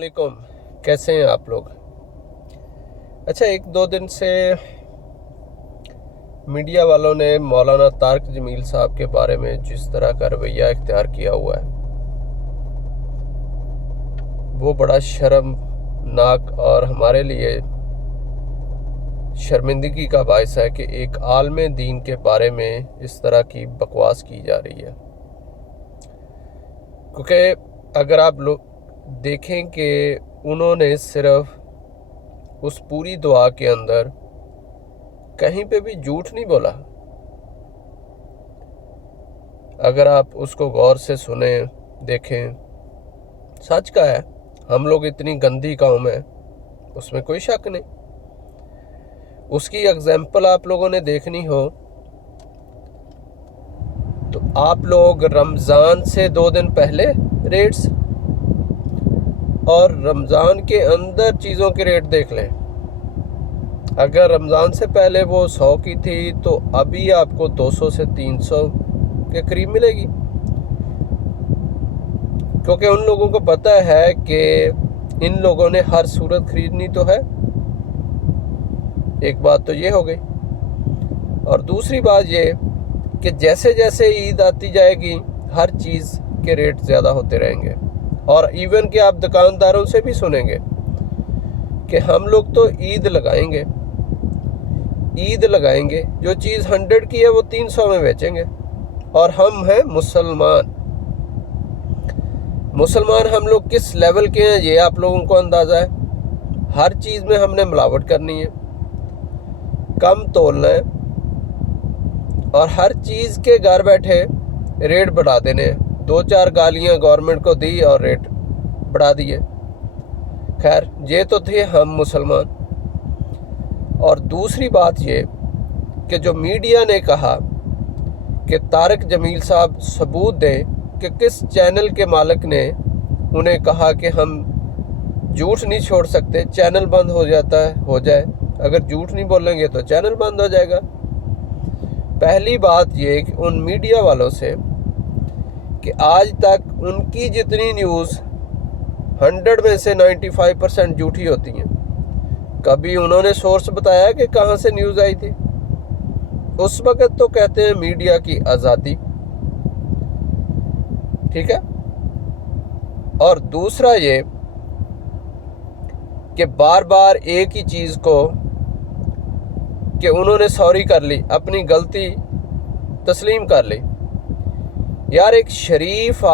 वालेकुम, कैसे हैं आप लोग। अच्छा, एक दो दिन से मीडिया वालों ने मौलाना तारिक जमील साहब के बारे में जिस तरह का रवैया इख्तियार किया हुआ है वो बड़ा शर्मनाक और हमारे लिए शर्मिंदगी का बायस है कि एक आलम दीन के बारे में इस तरह की बकवास की जा रही है। क्योंकि अगर आप लोग देखें कि उन्होंने सिर्फ उस पूरी दुआ के अंदर कहीं पे भी झूठ नहीं बोला। अगर आप उसको गौर से सुने देखें, सच का है, हम लोग इतनी गंदी कौम है, उसमें कोई शक नहीं। उसकी एग्जाम्पल आप लोगों ने देखनी हो तो आप लोग रमज़ान से 2 दिन पहले रेट्स और रमज़ान के अंदर चीज़ों के रेट देख लें। अगर रमज़ान से पहले वो 100 की थी तो अभी आपको 200 से 300 के करीब मिलेगी, क्योंकि उन लोगों को पता है कि इन लोगों ने हर सूरत खरीदनी तो है। एक बात तो ये हो गई, और दूसरी बात ये कि जैसे जैसे ईद आती जाएगी हर चीज़ के रेट ज़्यादा होते रहेंगे। और इवन कि आप दुकानदारों से भी सुनेंगे कि हम लोग तो ईद लगाएंगे, जो चीज़ 100 की है वो 300 में बेचेंगे। और हम हैं मुसलमान हम लोग किस लेवल के हैं ये आप लोगों को अंदाज़ा है। हर चीज़ में हमने मिलावट करनी है, कम तोलना है, और हर चीज़ के घर बैठे रेट बढ़ा देने हैं। 2-4 गालियाँ गवर्नमेंट को दी और रेट बढ़ा दिए। खैर, ये तो थे हम मुसलमान। और दूसरी बात ये कि जो मीडिया ने कहा कि तारिक जमील साहब सबूत दें कि किस चैनल के मालिक ने उन्हें कहा कि हम झूठ नहीं छोड़ सकते, चैनल बंद हो जाए, अगर झूठ नहीं बोलेंगे तो चैनल बंद हो जाएगा। पहली बात ये कि उन मीडिया वालों से कि आज तक उनकी जितनी न्यूज़ 100 में से 95% झूठी होती हैं। कभी उन्होंने सोर्स बताया कि कहाँ से न्यूज़ आई थी? उस वक्त तो कहते हैं मीडिया की आज़ादी, ठीक है। और दूसरा ये कि बार बार एक ही चीज़ को कि उन्होंने सॉरी कर ली, अपनी गलती तस्लीम कर ली। यार, एक शरीफ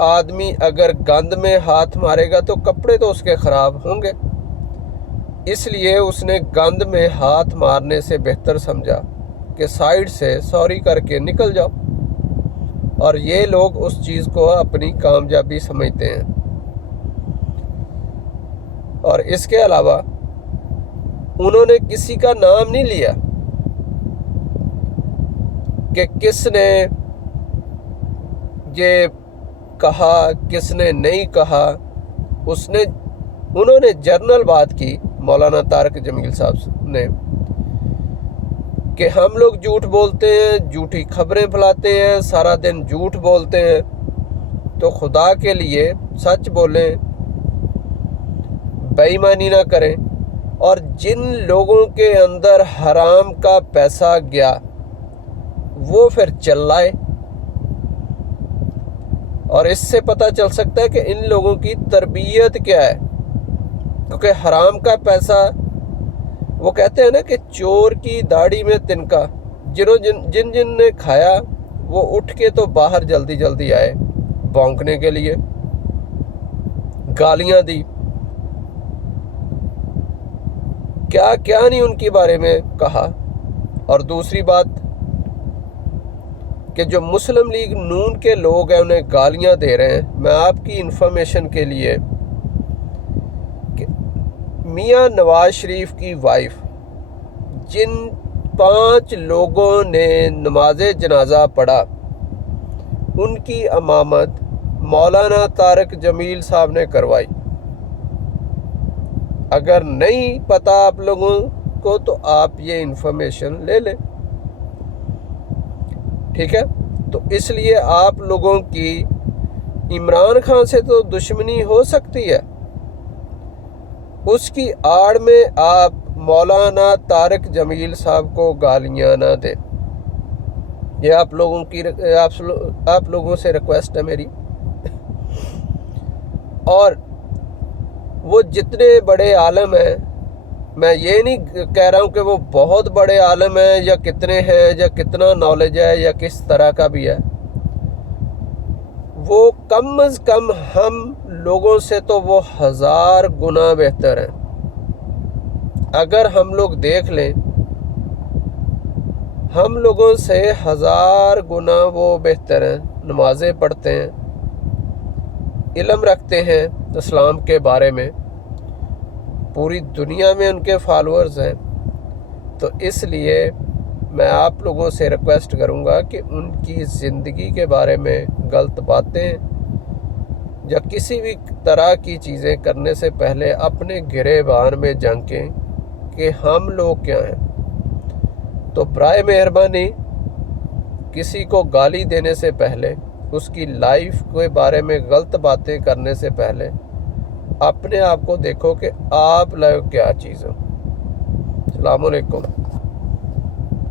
आदमी अगर गंद में हाथ मारेगा तो कपड़े तो उसके ख़राब होंगे, इसलिए उसने गंद में हाथ मारने से बेहतर समझा कि साइड से सॉरी करके निकल जाओ। और ये लोग उस चीज़ को अपनी कामयाबी समझते हैं। और इसके अलावा उन्होंने किसी का नाम नहीं लिया कि किसने ये कहा किसने नहीं कहा। उन्होंने जनरल बात की मौलाना तारिक जमील साहब ने कि हम लोग झूठ बोलते हैं, झूठी खबरें फैलाते हैं, सारा दिन झूठ बोलते हैं, तो खुदा के लिए सच बोलें, बेईमानी ना करें। और जिन लोगों के अंदर हराम का पैसा गया वो फिर चिल्लाए, और इससे पता चल सकता है कि इन लोगों की तरबियत क्या है। क्योंकि हराम का पैसा, वो कहते हैं ना कि चोर की दाढ़ी में तिनका, जिन ने खाया वो उठ के तो बाहर जल्दी जल्दी आए भौंकने के लिए, गालियां दी, क्या क्या नहीं उनके बारे में कहा। और दूसरी बात कि जो मुस्लिम लीग नून के लोग हैं उन्हें गालियां दे रहे हैं। मैं आपकी इंफॉर्मेशन के लिए कि मियां नवाज शरीफ की वाइफ, जिन 5 लोगों ने नमाज जनाजा पढ़ा, उनकी इमामत मौलाना तारिक जमील साहब ने करवाई। अगर नहीं पता आप लोगों को तो आप ये इंफॉर्मेशन ले लें, ठीक है। तो इसलिए आप लोगों की इमरान खान से तो दुश्मनी हो सकती है, उसकी आड़ में आप मौलाना तारिक जमील साहब को गालियां ना दें। ये आप लोगों से रिक्वेस्ट है मेरी। और वो जितने बड़े आलम हैं, मैं ये नहीं कह रहा हूँ कि वो बहुत बड़े आलम हैं या कितने हैं या कितना नॉलेज है या किस तरह का भी है, वो कम अज़ कम हम लोगों से तो वो 1000 गुना बेहतर हैं। अगर हम लोग देख लें, हम लोगों से 1000 गुना वो बेहतर हैं। नमाज़ें पढ़ते हैं, इल्म रखते हैं इस्लाम के बारे में, पूरी दुनिया में उनके फॉलोअर्स हैं। तो इसलिए मैं आप लोगों से रिक्वेस्ट करूंगा कि उनकी ज़िंदगी के बारे में गलत बातें या किसी भी तरह की चीज़ें करने से पहले अपने गिरेबान में झांकें कि हम लोग क्या हैं। तो बराए मेहरबानी किसी को गाली देने से पहले, उसकी लाइफ के बारे में गलत बातें करने से पहले अपने आप को देखो कि आप लोग क्या चीज़ हो। अस्सलाम वालेकुम।